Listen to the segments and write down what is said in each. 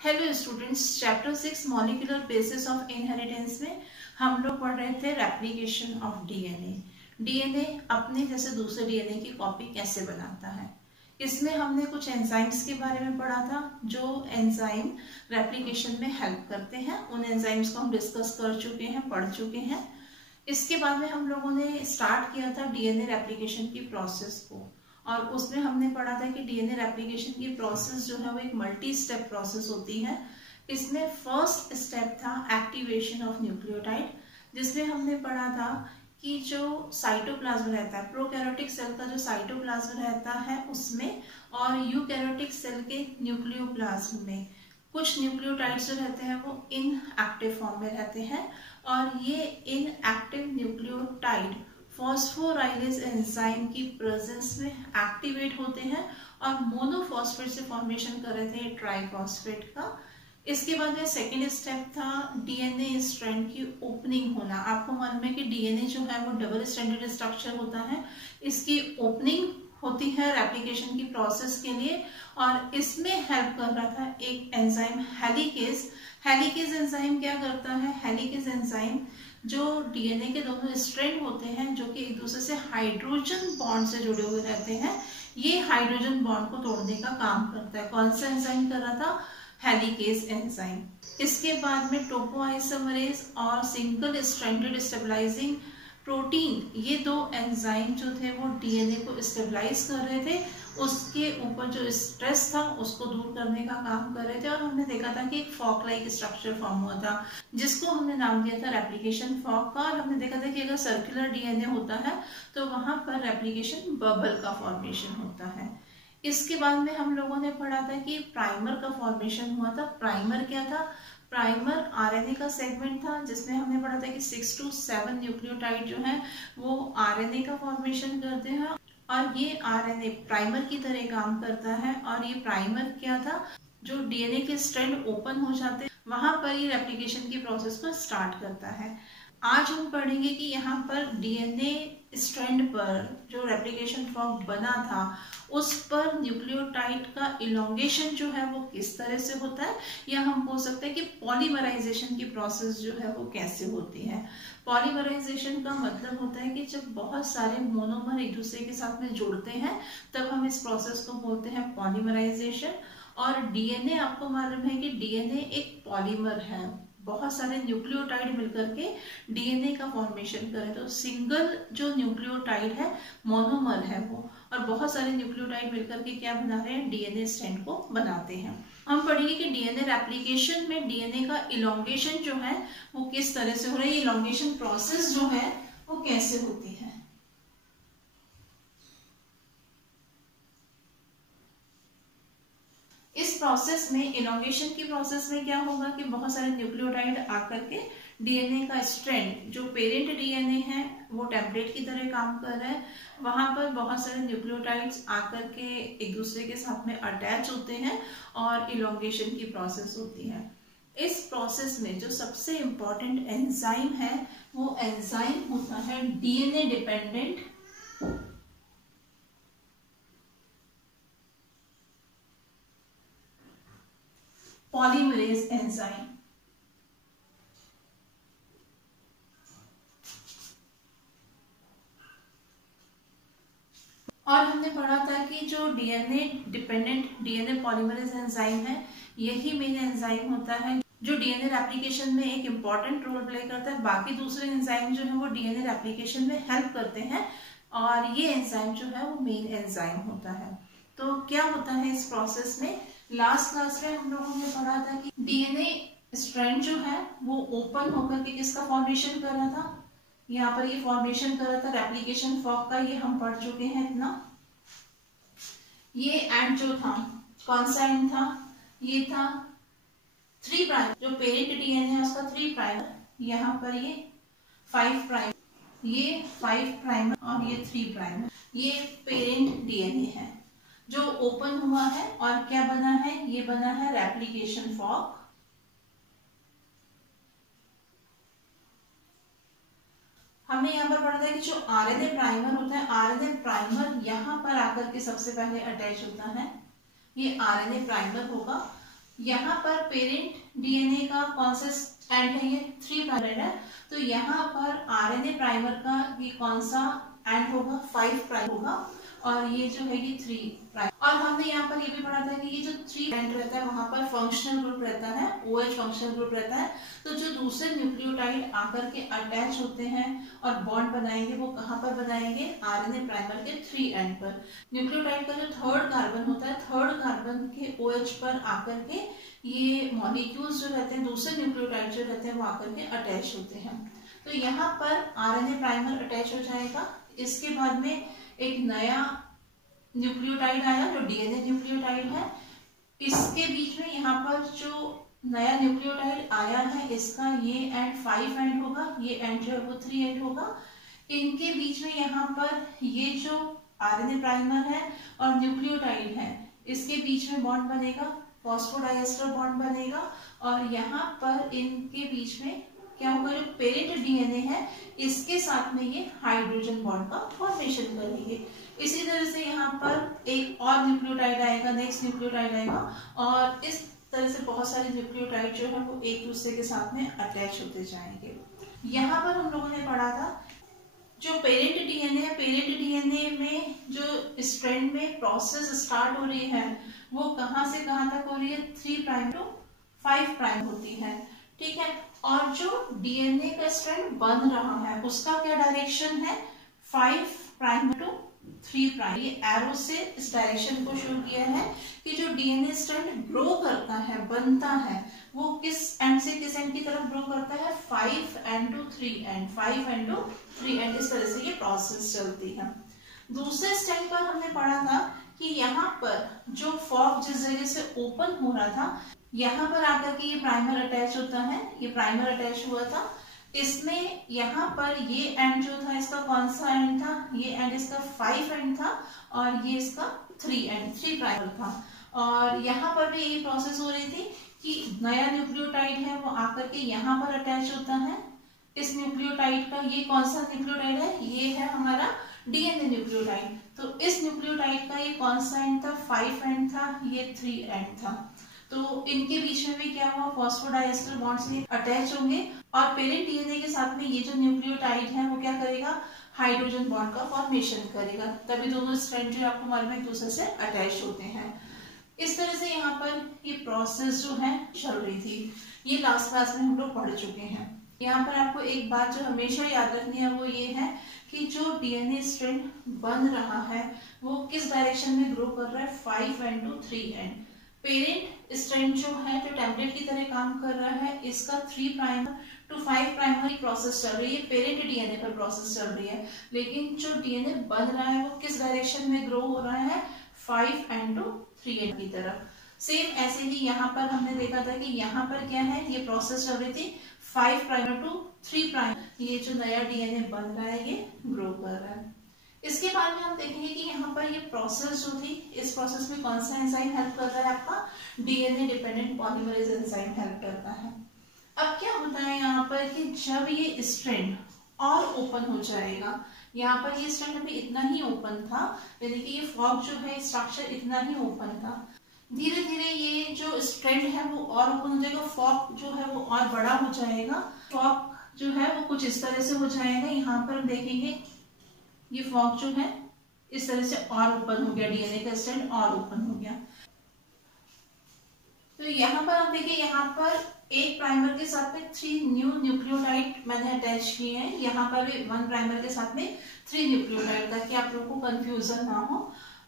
Hello students, chapter 6 molecular basis of inheritance में हम लोग पढ़ रहे थे रेप्लिकेशन ऑफ डीएनए। डीएनए अपने जैसे दूसरे डीएनए की कॉपी कैसे बनाता है। इसमें हमने कुछ एंजाइम्स के बारे में पढ़ा था जो एंजाइम रेप्लिकेशन में हेल्प करते हैं। उन एंजाइम्स को हम डिस्कस कर चुके हैं, पढ़ चुके हैं। इसके बाद में हम लोगों ने स्टार्ट किया था डीएनए रेप्लिकेशन की प्रोसेस को, और उसमें हमने पढ़ा था कि डीएनए रेप्लिकेशन की प्रोसेस जो है वो एक मल्टी स्टेप प्रोसेस होती है। इसमें फर्स्ट स्टेप था एक्टिवेशन ऑफ न्यूक्लियोटाइड, जिसमें हमने पढ़ा था कि जो साइटोप्लाज्म रहता है, प्रोकैरियोटिक सेल का जो साइटोप्लाज्म रहता है उसमें और यूकैरियोटिक सेल के न्यूक्लियोप्लाज्म में कुछ न्यूक्लियोटाइड्स जो रहते हैं वो इनएक्टिव फॉर्म में रहते हैं, और ये इनएक्टिव न्यूक्लियोटाइड फॉस्फोराइलेज एंजाइम की प्रेजेंस में एक्टिवेट होते हैं और मोनोफॉस्फेट से फॉर्मेशन कर रहे थे ट्राइफॉस्फेट का। इसके बाद में सेकेंड स्टेप था डीएनए स्ट्रैंड की ओपनिंग होना। आपको मालूम है कि डीएनए जो है वो डबल स्ट्रैंडेड स्ट्रक्चर होता है, इसकी ओपनिंग होती है रेप्लिकेशन की प्रोसेस के लिए, और इसमें हेल्प कर रहा था एक एंजाइम हेलिकेज। हेलिकेज एंजाइम क्या करता है? हेलिकेज एंजाइम जो डीएनए के दोनों स्ट्रैंड होते हैं जो कि एक दूसरे से हाइड्रोजन बॉन्ड से जुड़े हुए रहते हैं, ये हाइड्रोजन बॉन्ड को तोड़ने का काम करता है। कौन सा एंजाइम कर रहा था? Helicase enzyme. इसके बाद में टोपोआइसोमरेज और सिंगल स्ट्रैंडेड स्टेबलाइजिंग प्रोटीन, ये दो एंजाइम जो थे वो डीएनए को स्टेबलाइज कर रहे थे, उसके ऊपर जो स्ट्रेस था उसको दूर करने का काम कर रहे थे। और हमने देखा था कि एक फॉक लाइक स्ट्रक्चर फॉर्म हुआ था जिसको हमने नाम दिया था रेप्लिकेशन फॉक का। और हमने देखा था कि अगर सर्कुलर डीएनए होता है तो वहां पर रेप्लिकेशन बबल का फॉर्मेशन होता है। इसके बाद में हम लोगों ने पढ़ा था कि प्राइमर का फॉर्मेशन हुआ था। प्राइमर क्या था? प्राइमर आरएनए का सेगमेंट था जिसमें हमने पढ़ा था कि 6 to 7 न्यूक्लियोटाइड जो है वो आरएनए का फॉर्मेशन करते हैं, और ये आरएनए प्राइमर की तरह काम करता है। और ये प्राइमर क्या था? जो डीएनए के स्ट्रैंड ओपन हो जाते हैं वहां पर ये रेप्लिकेशन की प्रोसेस को स्टार्ट करता है। आज हम पढ़ेंगे कि यहाँ पर डीएनए स्ट्रैंड पर जो रेप्लिकेशन फॉर्म बना था उस पर न्यूक्लियोटाइड का इलोंगेशन जो है वो किस तरह से होता है, या हम बोल सकते हैं कि पॉलीमराइजेशन की प्रोसेस जो है वो कैसे होती है। पॉलीमराइजेशन का मतलब होता है कि जब बहुत सारे मोनोमर एक दूसरे के साथ में जुड़ते हैं तब हम इस प्रोसेस को बोलते हैं पॉलीमराइजेशन। और डीएनए, आपको मालूम है कि डीएनए एक पॉलीमर है, बहुत सारे न्यूक्लियोटाइड मिलकर के डीएनए का फॉर्मेशन करें तो सिंगल जो न्यूक्लियोटाइड है मोनोमर है वो, और बहुत सारे न्यूक्लियोटाइड मिलकर के क्या बना रहे हैं? डीएनए स्ट्रैंड को बनाते हैं। हम पढ़ेंगे कि डीएनए रेप्लिकेशन में डीएनए का इलोंगेशन जो है वो किस तरह से हो रहा है, इलोंगेशन प्रोसेस जो है वो कैसे होती है। इस प्रोसेस में, इलोंगेशन की प्रोसेस में क्या होगा कि बहुत सारे न्यूक्लियोटाइड आकर के डीएनए का स्ट्रैंड, जो पेरेंट डीएनए है वो टेम्पलेट की तरह काम कर रहा है, वहां पर बहुत सारे न्यूक्लियोटाइड्स आकर के एक दूसरे के साथ में अटैच होते हैं और इलोंगेशन की प्रोसेस होती है। इस प्रोसेस में जो सबसे इंपॉर्टेंट एंजाइम है वो एंजाइम होता है डीएनए डिपेंडेंट पॉलीमरेज एंजाइम। और हमने पढ़ा था कि जो DNA dependent DNA polymerase enzyme है यही मेन एंजाइम होता है जो डीएनए रेप्लिकेशन में एक इंपॉर्टेंट रोल प्ले करता है। बाकी दूसरे एंजाइम जो है वो डीएनए रेप्लिकेशन में हेल्प करते हैं, और ये एंजाइम जो है वो मेन एंजाइम होता है। तो क्या होता है इस प्रोसेस में? लास्ट क्लास में हम लोगों ने पढ़ा था कि डीएनए स्ट्रैंड जो है वो ओपन होकर के किसका फॉर्मेशन कर रहा था? यहाँ पर ये फॉर्मेशन कर रहा था रेप्लिकेशन फॉर्क का, ये हम पढ़ चुके हैं इतना। ये एंड जो था कौन सा एंड था? ये था 3 प्राइम, जो पेरेंट डीएनए है उसका 3 प्राइम, यहाँ पर ये 5 प्राइम, ये 5 प्राइम और ये 3 प्राइम। ये पेरेंट डीएनए है जो ओपन हुआ है, और क्या बना है? ये बना है रेप्लिकेशन फॉर्क। हमने यहाँ पर पढ़ा था कि जो आरएनए प्राइमर होता है, आरएनए प्राइमर यहाँ पर आकर के सबसे पहले अटैच होता है, ये आरएनए प्राइमर होगा। यहाँ पर पेरेंट डीएनए का कौन सा एंड है, ये 3 प्राइमर है, तो यहाँ पर आरएनए प्राइमर का ये कौन सा एंड होगा, 5 प्राइम होगा, और ये जो है ये 3 प्राइम। और हमने यहाँ पर ये भी पढ़ा था कि ये जो 3 एंड रहता है वहां पर फंक्शनल ग्रुप रहता है, OH फंक्शनल ग्रुप रहता है। तो जो दूसरे न्यूक्लियोटाइड आकर के अटैच होते हैं और बॉन्ड बनाएंगे वो कहाँ पर बनाएंगे, आरएनए प्राइमर के 3 एंड पर। न्यूक्लियोटाइड का जो 3rd कार्बन होता है, 3rd कार्बन के OH पर आकर के ये मॉलिक्यूल्स जो रहते हैं, दूसरे न्यूक्लियोटाइड जो रहते हैं वो आकर के अटैच होते हैं। तो यहाँ पर आरएनए प्राइमर अटैच हो जाएगा। इसके बाद में एक नया न्यूक्लियोटाइड आया जो डीएनए न्यूक्लियोटाइड है। इसके बीच में यहाँ पर जो नया न्यूक्लियोटाइड आया है इसका ये एंड 5 एंड होगा, ये एंड जो है वो 3 एंड होगा। इनके बीच में यहाँ पर ये जो आरएनए प्राइमर है और न्यूक्लियोटाइड है इसके बीच में बॉन्ड बनेगा, फॉस्फोडाइएस्टर बॉन्ड बनेगा, और यहाँ पर इनके बीच में क्या होगा, जो पेरेंट डीएनए है इसके साथ में ये हाइड्रोजन बॉन्ड का फॉर्मेशन करेंगे। इसी तरह से यहाँ पर एक और न्यूक्लियोटाइड आएगा, नेक्स्ट न्यूक्लियोटाइड आएगा, और इस तरह से बहुत सारे न्यूक्लियोटाइड जो है वो एक दूसरे के साथ में अटैच होते जाएंगे। यहाँ पर हम लोगों ने पढ़ा था जो पेरेंट डीएनए है, पेरेंट डीएनए में जो स्ट्रैंड में प्रोसेस स्टार्ट हो रही है वो कहाँ से कहाँ तक हो रही है, 3 प्राइम टू 5 प्राइम होती है, ठीक है। और जो डीएनए का स्ट्रैंड बन रहा है उसका क्या डायरेक्शन है, 5 प्राइम टू 3 प्राइम। ये एरो से इस डायरेक्शन को शो किया है कि जो डीएनए स्ट्रैंड ग्रो करता है, बनता है, वो किस एंड से किस एंड की तरफ ग्रो करता है, 5 end to 3 end, 5 end to 3 end. इस तरह से ये प्रोसेस चलती है। दूसरे स्टेप पर हमने पढ़ा था कि यहाँ पर जो फॉर्क जिस जगह से ओपन हो रहा था यहाँ पर आकर के ये प्राइमर अटैच होता है, ये प्राइमर अटैच हुआ था। इसमें यहाँ पर ये एंड जो था इसका कौन सा एंड था, ये एंड इसका 5 एंड था और ये इसका 3 एंड, 3 प्राइमर था। और यहाँ पर भी यही प्रोसेस हो रही थी कि नया न्यूक्लियोटाइड है वो आकर के यहाँ पर अटैच होता है। इस न्यूक्लियोटाइड का ये कौन सा न्यूक्लियोटाइड है, ये है हमारा डीएनए न्यूक्लियोटाइड। तो इस न्यूक्लियोटाइड का ये कौन सा एंड था, 5 एंड था, ये 3 एंड था। तो इनके बीच में भी क्या हुआ, फॉस्फोडाइएस्टर बॉन्ड से अटैच होंगे और पेरेंट डीएनए के साथ में ये जो न्यूक्लियोटाइड है वो क्या करेगा, हाइड्रोजन बॉन्ड का फॉर्मेशन करेगा। तभी दोनों स्ट्रैंड जो आपको मालूम है एक दूसरे से अटैच होते हैं। इस तरह से यहाँ पर ये प्रोसेस जो है चल रही थी। ये लास्ट क्लास में हम लोग पढ़ चुके हैं। यहाँ पर आपको एक बात जो हमेशा याद रखनी है वो ये है कि जो डीएनए स्ट्रैंड बन रहा है वो किस डायरेक्शन में ग्रो कर रहा है, 5 end to 3 end. Parent strand जो है जो टेम्पलेट की तरह काम कर रहा है इसका 3 प्राइमर टू 5 प्राइमर प्रोसेस चल रही है, पेरेंट डीएनए पर प्रोसेस चल रही है। लेकिन जो डीएनए बन रहा है वो किस डायरेक्शन में ग्रो हो रहा है, 5 एंड टू 3 एंड की तरफ। सेम ऐसे ही यहाँ पर हमने देखा था कि यहाँ पर क्या है, ये प्रोसेस चल रही थी 5 प्राइमर टू 3 प्राइम। ये जो नया डीएनए बन रहा है ये ग्रो कर रहा है। इसके बाद में हम देखेंगे कि यहाँ पर ये प्रोसेस जो थी, इस प्रोसेस में कौन सा एंजाइम हेल्प कर रहा है, आपका DNA dependent polymerase enzyme help करता है। अब क्या होता है यहाँ पर कि जब ये स्ट्रैंड और ओपन हो जाएगा, यहाँ पर ये स्ट्रैंड अभी इतना ही ओपन था, यानी कि ये फॉर्क जो है स्ट्रक्चर इतना ही ओपन था। धीरे धीरे ये जो स्ट्रैंड है वो और ओपन हो जाएगा, फॉर्क जो है वो और बड़ा हो जाएगा। फॉर्क जो है वो कुछ इस तरह से हो जाएगा। यहाँ पर हम देखेंगे ये फॉर्क जो है इस तरह से और ओपन हो गया, डीएनए का स्ट्रैंड और ओपन हो गया। तो यहाँ पर हम देखिए, यहाँ पर एक प्राइमर के साथ में 3 न्यू न्यूक्लियोटाइड मैंने अटैच किए हैं। यहाँ पर भी 1 प्राइमर के साथ में 3 न्यूक्लियोटाइड, ताकि आप लोगों को कंफ्यूजन ना हो।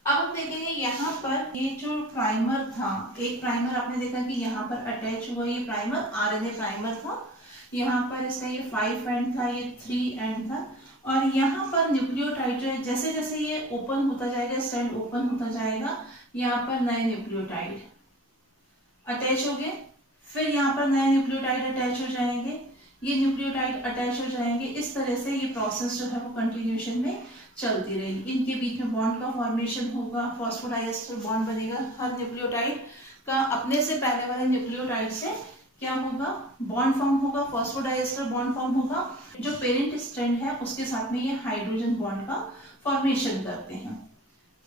अब हम देखेंगे यहाँ पर ये जो प्राइमर था, एक प्राइमर आपने देखा कि यहाँ पर अटैच हुआ, ये प्राइमर आरएनए प्राइमर था। यहाँ पर इसका ये 5 एंड था, ये 3 एंड था। और यहाँ पर न्यूक्लियोटाइड जो है जैसे जैसे ये ओपन होता जाएगा, स्ट्रैंड ओपन होता जाएगा, यहाँ पर नए न्यूक्लियोटाइड अटैच हो गए, फिर यहाँ पर नए न्यूक्लियोटाइड अटैच हो जाएंगे, ये न्यूक्लियोटाइड अटैच हो जाएंगे। इस तरह से ये प्रोसेस जो है वो कंटिन्यूएशन में चलती रहेगी। इनके बीच में बॉन्ड का फॉर्मेशन होगा, फॉस्फोडाइएस्टर बॉन्ड बनेगा। हर न्यूक्लियोटाइड का अपने से पहले वाले न्यूक्लियोटाइड से क्या होगा, बॉन्ड फॉर्म होगा, फॉस्फोडाइएस्टर बॉन्ड फॉर्म होगा। जो पेरेंट स्ट्रैंड है उसके साथ में ये हाइड्रोजन बॉन्ड का फॉर्मेशन करते हैं।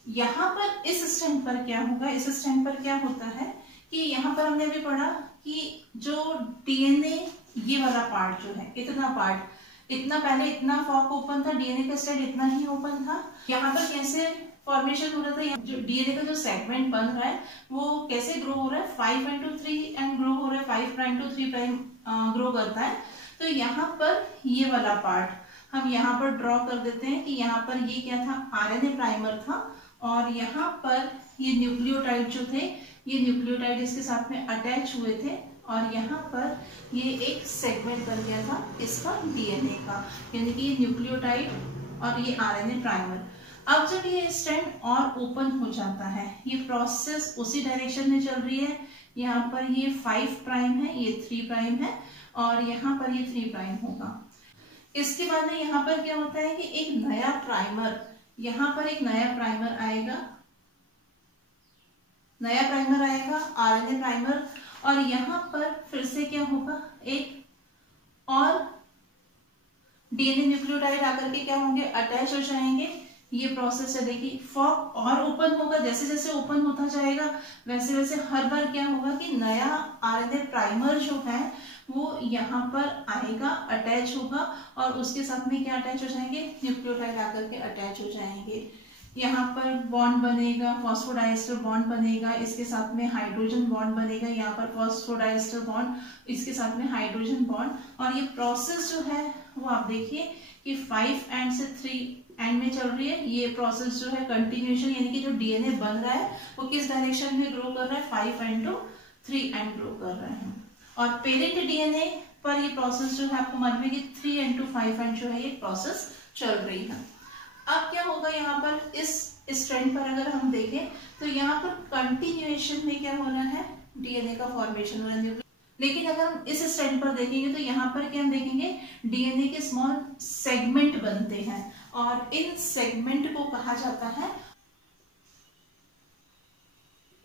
यहाँ पर इस स्ट्रैंड पर क्या होगा, इस स्ट्रैंड पर क्या होता है कि यहाँ पर हमने अभी पढ़ा कि जो डीएनए ये वाला पार्ट जो है, इतना पार्ट, इतना पहले इतना फॉर्क ओपन था, डीएनए का स्ट्रैंड इतना ही ओपन था। यहाँ पर कैसे फॉर्मेशन हो रहा था, जो डीएनए का जो सेगमेंट बन रहा है वो कैसे ग्रो हो रहा है, 5'3" एंड ग्रो हो रहा है, 5' to 3' ग्रो करता है। तो यहाँ पर ये वाला पार्ट हम यहाँ पर ड्रॉ कर देते हैं कि यहाँ पर ये क्या था, आरएनए प्राइमर था, और यहाँ पर ये न्यूक्लियोटाइड जो थे, ये न्यूक्लियोटाइड इसके साथ में अटैच हुए थे, और यहाँ पर ये एक सेगमेंट बन गया था इसका डीएनए का, यानी कि ये न्यूक्लियोटाइड और ये आरएनए प्राइमर। अब जब ये स्ट्रैंड और ओपन हो जाता है, ये प्रोसेस उसी डायरेक्शन में चल रही है। यहाँ पर ये 5' है, ये 3' है, और यहाँ पर ये 3' होगा। इसके बाद में यहाँ पर क्या होता है कि एक नया प्राइमर, यहाँ पर एक नया प्राइमर आएगा, आरएनए प्राइमर, और यहाँ पर फिर से क्या होगा, एक और डीएनए न्यूक्लियोटाइड आकर के क्या होंगे, अटैच हो जाएंगे। ये प्रोसेस है, देखिए फॉर्क और ओपन होगा, जैसे जैसे ओपन होता जाएगा वैसे वैसे हर बार क्या होगा कि नया आरएनए प्राइमर जो है वो यहाँ पर आएगा, अटैच होगा, और उसके साथ में क्या अटैच हो जाएंगे, न्यूक्लियोटाइड आकर के अटैच हो जाएंगे। यहाँ पर बॉन्ड बनेगा, फॉस्फोडाइस्टर बॉन्ड बनेगा, इसके साथ में हाइड्रोजन बॉन्ड बनेगा, यहाँ पर फॉस्फोडाइस्टर बॉन्ड, इसके साथ में हाइड्रोजन बॉन्ड, और ये प्रोसेस जो है वो आप देखिए कि 5 एंड से 3 एंड में चल रही है। ये प्रोसेस जो है कंटिन्यूएशन, यानी कि जो डीएनए बन रहा है वो किस डायरेक्शन में ग्रो कर रहा है, 5 एंड टू 3 एंड ग्रो कर रहे हैं। और पेरेंट डीएनए पर ये प्रोसेस जो है आपको मालूम है कि 3 एंड टू 5 एंड जो है ये प्रोसेस चल रही है। अब क्या होगा, यहाँ पर इस स्ट्रैंड पर अगर हम देखें तो यहाँ पर कंटिन्यूएशन में क्या हो रहा है, डीएनए का फॉर्मेशन हो रहा है। लेकिन अगर हम इस स्ट्रैंड पर देखेंगे तो यहाँ पर क्या हम देखेंगे, डीएनए के स्मॉल सेगमेंट बनते हैं, और इन सेगमेंट को कहा जाता है,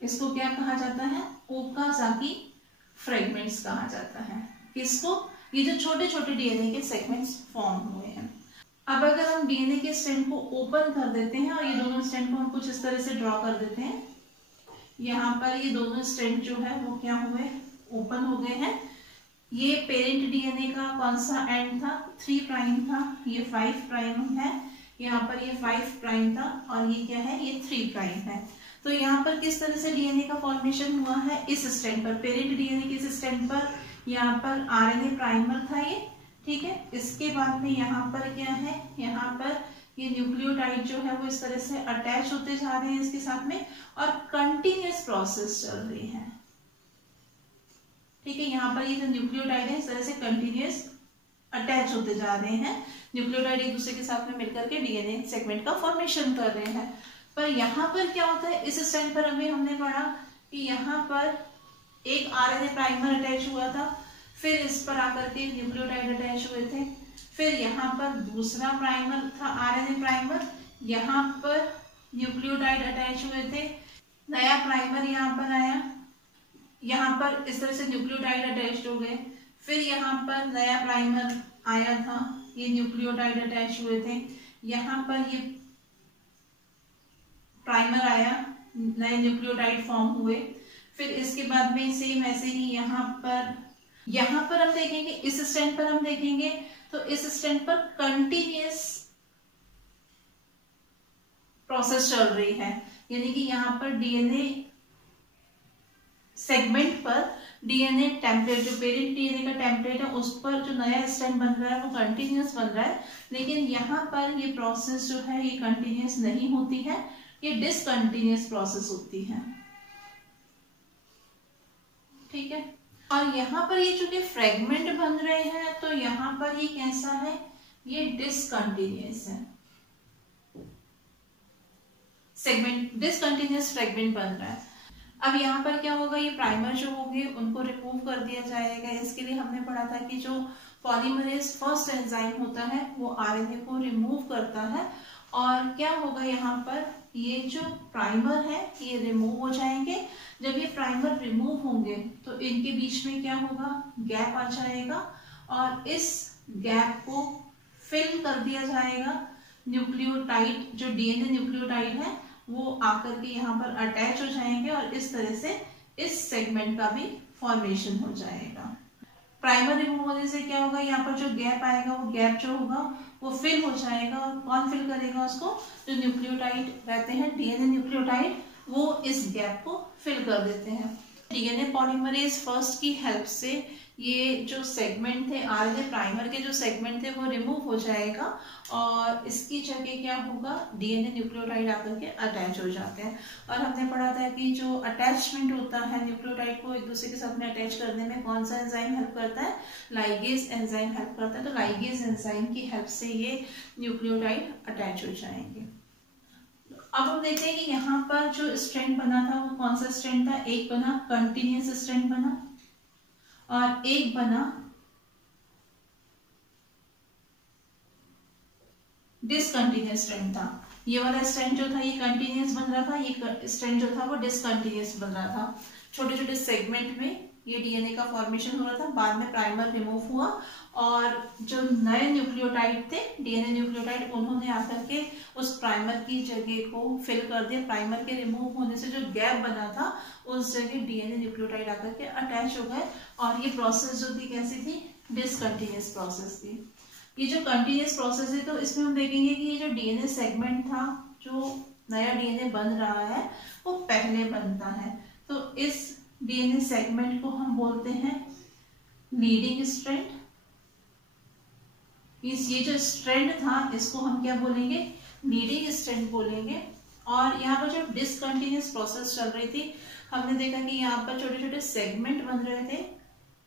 इसको क्या कहा जाता है, ओकाजाकी फ्रेगमेंट्स कहा जाता है। किसको, ये जो छोटे छोटे डीएनए के सेगमेंट्स फॉर्म हुए हैं। अब अगर हम डीएनए के स्ट्रैंड को ओपन कर देते हैं, और ये दोनों स्ट्रैंड को हम कुछ इस तरह से ड्रॉ कर देते हैं, यहाँ पर ये दोनों स्ट्रैंड जो है वो क्या हुए, ओपन हो गए हैं। ये पेरेंट डीएनए का कौन सा एंड था, 3' था, ये 5' है, यहाँ पर ये 5' था, और ये क्या है, ये 3' है। तो यहाँ पर किस तरह से डीएनए का फॉर्मेशन हुआ है, इस स्ट्रैंड पर, पेरेंट डीएनए के इस स्ट्रैंड पर, यहाँ पर आरएनए प्राइमर था ये, ठीक है। इसके बाद में यहाँ पर क्या है, यहाँ पर ये न्यूक्लियोटाइड जो है वो इस तरह से अटैच होते जा रहे हैं इसके साथ में, और कंटिन्यूअस प्रोसेस चल रही है, ठीक है। यहाँ पर ये जो न्यूक्लियोटाइड है इस तरह से कंटिन्यूअस अटैच होते जा रहे हैं, न्यूक्लियोटाइड एक दूसरे के साथ में मिलकर के डीएनए सेगमेंट का फॉर्मेशन कर रहे हैं। पर यहाँ पर क्या होता है, इस स्ट्रैंड पर अभी हमने पढ़ा कि यहाँ पर एक आरएनए प्राइमर अटैच हुआ था, फिर इस पर आकर के न्यूक्लियोटाइड अटैच हुए थे, फिर यहाँ पर दूसरा प्राइमर था आरएनए प्राइमर, यहाँ पर न्यूक्लियोटाइड अटैच हुए थे, नया प्राइमर यहाँ पर आया, यहाँ पर इस तरह से न्यूक्लियोटाइड अटैच हो गए, फिर यहाँ पर नया प्राइमर आया था, ये न्यूक्लियोटाइड अटैच हुए थे, यहाँ पर ये प्राइमर आया, नए न्यूक्लियोटाइड फॉर्म हुए, फिर इसके बाद में सेम ऐसे ही यहाँ पर हम देखेंगे, इस स्ट्रैंड पर हम देखेंगे तो इस स्ट्रैंड पर कंटिन्यूअस प्रोसेस चल रही है, यानी कि यहाँ पर डीएनए सेगमेंट पर डीएनए टेम्पलेट, जो पेरेंट डीएनए का टेम्पलेट है उस पर जो नया स्ट्रैंड बन रहा है वो कंटिन्यूअस बन रहा है, लेकिन यहाँ पर ये प्रोसेस जो है ये कंटिन्यूअस नहीं होती है, ये डिसकंटिन्यूअस प्रोसेस होती है, ठीक है। और यहाँ पर ये चूंकि फ्रेगमेंट बन रहे हैं तो यहाँ पर ये कैसा है, ये डिसकंटिन्यूअस है, सेगमेंट डिसकंटिन्यूअस फ्रेगमेंट बन रहा है। अब यहाँ पर क्या होगा, ये प्राइमर जो होंगे उनको रिमूव कर दिया जाएगा। इसके लिए हमने पढ़ा था कि जो पॉलीमरेज फर्स्ट एंजाइम होता है वो आरएनए को रिमूव करता है, और क्या होगा यहाँ पर, ये जो प्राइमर है ये रिमूव हो जाएंगे। जब ये प्राइमर रिमूव होंगे तो इनके बीच में क्या होगा, गैप आ जाएगा, और इस गैप को फिल कर दिया जाएगा। न्यूक्लियोटाइड, जो डीएनए न्यूक्लियोटाइड है वो आकर के यहाँ पर अटैच हो जाएंगे, और इस तरह से इस सेगमेंट का भी फॉर्मेशन हो जाएगा। प्राइमर रिमूव होने से क्या होगा, यहाँ पर जो गैप आएगा वो गैप जो होगा वो फिल हो जाएगा। और कौन फिल करेगा उसको, जो न्यूक्लियोटाइड रहते हैं डीएनए न्यूक्लियोटाइड, वो इस गैप को फिल कर देते हैं। डीएनए पॉलीमरेज फर्स्ट की हेल्प से ये जो सेगमेंट थे आरएनए प्राइमर के जो सेगमेंट थे वो रिमूव हो जाएगा और इसकी जगह क्या होगा, डीएनए न्यूक्लियोटाइड आकर के अटैच हो जाते हैं। और हमने पढ़ा था कि जो अटैचमेंट होता है न्यूक्लियोटाइड को एक दूसरे के साथ में अटैच करने में कौन सा एंजाइम हेल्प करता है, लाइगेज एंजाइम हेल्प करता है। तो लाइगेज एंजाइम की हेल्प से ये न्यूक्लियोटाइड अटैच हो जाएंगे। अब हम देखते हैं कि यहाँ पर जो स्ट्रैंड बना था वो कौन सा स्ट्रैंड था, एक बना कंटिन्यूअस स्ट्रैंड बना और एक बना डिसकंटिन्यूअस स्ट्रैंड था। ये वाला स्ट्रैंड जो था ये कंटिन्यूअस बन रहा था, ये स्ट्रैंड जो था वो डिसकंटिन्यूअस बन रहा था। छोटे छोटे सेगमेंट में ये डीएनए का फॉर्मेशन हो रहा था, बाद में प्राइमर रिमूव हुआ और जो नए न्यूक्लियोटाइड थे डीएनए न्यूक्लियोटाइड उन्होंने आकर के उस प्राइमर की जगह को फिल कर दिया। प्राइमर के रिमूव होने से जो गैप बना था उस जगह डीएनए न्यूक्लियोटाइड आकर के अटैच हो गए और ये प्रोसेस जो थी कैसी थी, डिसकंटिन्यूअस प्रोसेस थी। ये जो कंटिन्यूअस प्रोसेस है तो इसमें हम देखेंगे कि ये जो डीएनए सेगमेंट था, जो नया डीएनए बन रहा है वो पहले बनता है। तो इस डीएनए सेगमेंट को हम बोलते हैं लीडिंग स्ट्रैंड। ये जो स्ट्रैंड था इसको हम क्या बोलेंगे, लीडिंग स्ट्रैंड बोलेंगे। और यहाँ पर जो डिसकंटिन्यूअस प्रोसेस चल रही थी हमने देखा कि यहाँ पर छोटे छोटे सेगमेंट बन रहे थे,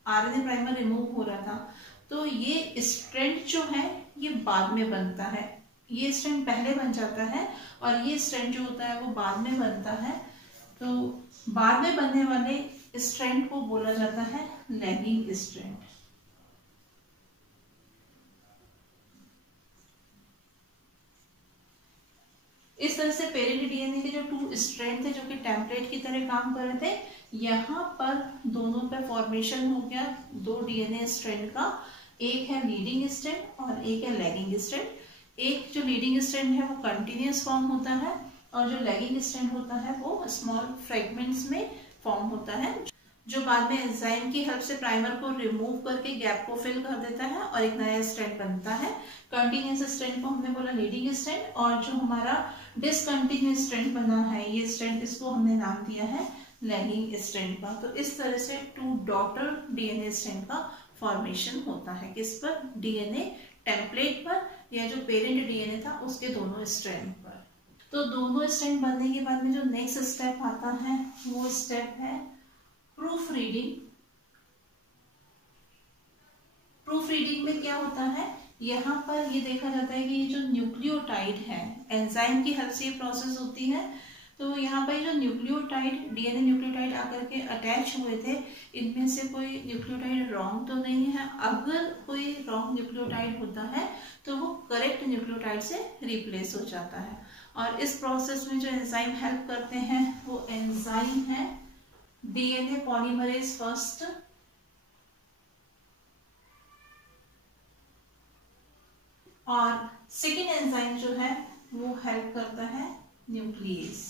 आरएनए प्राइमर रिमूव हो रहा था। तो ये स्ट्रैंड जो है ये बाद में बनता है, ये स्ट्रैंड पहले बन जाता है और ये स्ट्रैंड जो होता है वो बाद में बनता है। तो बाद में बनने वाले स्ट्रैंड को बोला जाता है लैगिंग स्ट्रैंड। इस तरह से पेरेंट डीएनए के जो 2 स्ट्रैंड थे जो कि टेम्पलेट की तरह काम कर रहे थे, यहाँ पर दोनों पे फॉर्मेशन हो गया 2 डीएनए स्ट्रैंड का, एक है लीडिंग स्ट्रैंड और एक है लैगिंग स्ट्रैंड। एक जो लीडिंग स्ट्रैंड है वो कंटिन्यूअस फॉर्म होता है और जो लैगिंग स्ट्रैंड होता है वो स्मॉल फ्रेगमेंट्स में फॉर्म होता है, जो बाद में एंजाइम की हेल्प से प्राइमर को रिमूव करके गैप को फिल कर देता है और एक नया स्ट्रैंड बनता है। कंटिन्यूअस स्ट्रैंड को हमने बोला लीडिंग स्ट्रैंड और जो हमारा डिसकंटिन्यूअस स्ट्रैंड बना है ये स्ट्रैंड, इसको हमने नाम दिया है लैगिंग स्ट्रैंड का। तो इस तरह से 2 डॉटर डीएनए स्ट्रैंड का फॉर्मेशन होता है, किस पर, डीएनए टेम्पलेट पर या जो पेरेंट डीएनए था उसके दोनों स्ट्रैंड पर। तो दोनों स्ट्रैंड बनने के बाद में जो नेक्स्ट स्टेप आता है वो स्टेप है प्रूफ रीडिंग। प्रूफ रीडिंग में क्या होता है, यहाँ पर ये देखा जाता है कि ये जो न्यूक्लियोटाइड है एंजाइम की हेल्प से ये प्रोसेस होती है। तो यहाँ पर जो न्यूक्लियोटाइड डीएनए न्यूक्लियोटाइड आकर के अटैच हुए थे इनमें से कोई न्यूक्लियोटाइड रॉन्ग तो नहीं है। अगर कोई रॉन्ग न्यूक्लियोटाइड होता है तो वो करेक्ट न्यूक्लियोटाइड से रिप्लेस हो जाता है। और इस प्रोसेस में जो एंजाइम हेल्प करते हैं वो एंजाइम है डीएनए पॉलीमरेज फर्स्ट और सेकेंड एंजाइम जो है वो हेल्प करता है न्यूक्लियस।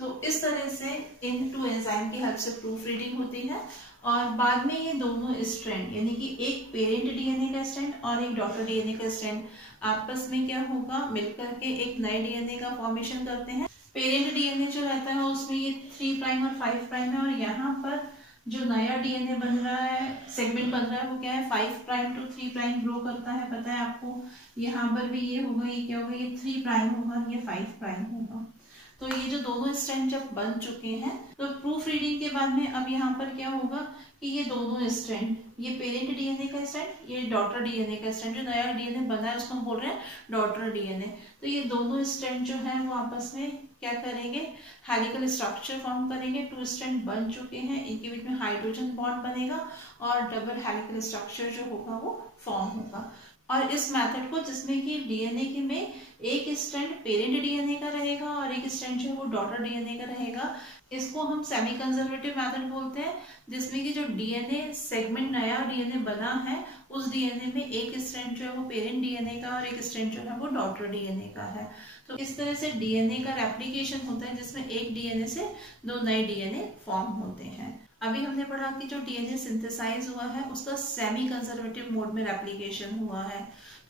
तो इस तरह से इन 2 एंजाइम की हेल्प से प्रूफ रीडिंग होती है और बाद में ये दोनों स्ट्रैंड यानी कि एक पेरेंट डीएनए का स्ट्रैंड और एक डॉटर डीएनए का स्ट्रैंड आपस में क्या होगा, मिलकर के एक नए डीएनए का फॉर्मेशन करते हैं। पेरेंट डीएनए जो रहता है उसमें ये 3 प्राइम और 5 प्राइम है और यहाँ पर जो नया डीएनए बन रहा है, सेगमेंट बन रहा है वो क्या है 5 प्राइम टू 3 प्राइम ग्रो करता है, पता है आपको। यहाँ पर भी ये होगा, ये क्या होगा, ये 3 प्राइम होगा, ये 5 प्राइम होगा। तो ये जो दोनों स्ट्रैंड जब बन चुके हैं तो प्रूफ रीडिंग के बाद में अब यहाँ पर क्या होगा कि ये दोनों स्ट्रैंड, ये पेरेंट डीएनए का स्ट्रैंड, ये डॉटर डीएनए का स्ट्रैंड, जो नया डीएनए बना है उसको हम बोल रहे हैं डॉटर डीएनए। तो ये दोनों स्ट्रैंड जो है वो आपस में क्या करेंगे, हेलिकल स्ट्रक्चर फॉर्म करेंगे। 2 स्ट्रैंड बन चुके हैं, इनके बीच में हाइड्रोजन बॉन्ड बनेगा और डबल हेलिकल स्ट्रक्चर जो होगा वो फॉर्म होगा। और इस मेथड को जिसमें कि डीएनए के में एक स्ट्रैंड पेरेंट डीएनए का रहेगा और एक स्ट्रैंड जो है वो डॉटर डीएनए का रहेगा, इसको हम सेमी कंजर्वेटिव मेथड बोलते हैं, जिसमें कि जो डीएनए सेगमेंट नया डीएनए बना है उस डीएनए में एक स्ट्रैंड जो है वो पेरेंट डीएनए का और एक स्ट्रैंड जो है वो डॉटर डीएनए का है। तो इस तरह से डीएनए का रेप्लिकेशन होता है जिसमें एक डीएनए से 2 नए डीएनए फॉर्म होते हैं। अभी हमने पढ़ा कि जो डीएनए सिंथेसाइज हुआ है उसका सेमी कंजर्वेटिव मोड में रेप्लिकेशन हुआ है।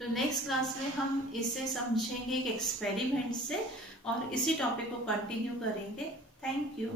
तो नेक्स्ट क्लास में हम इसे समझेंगे एक एक्सपेरिमेंट से और इसी टॉपिक को कंटिन्यू करेंगे। Thank you.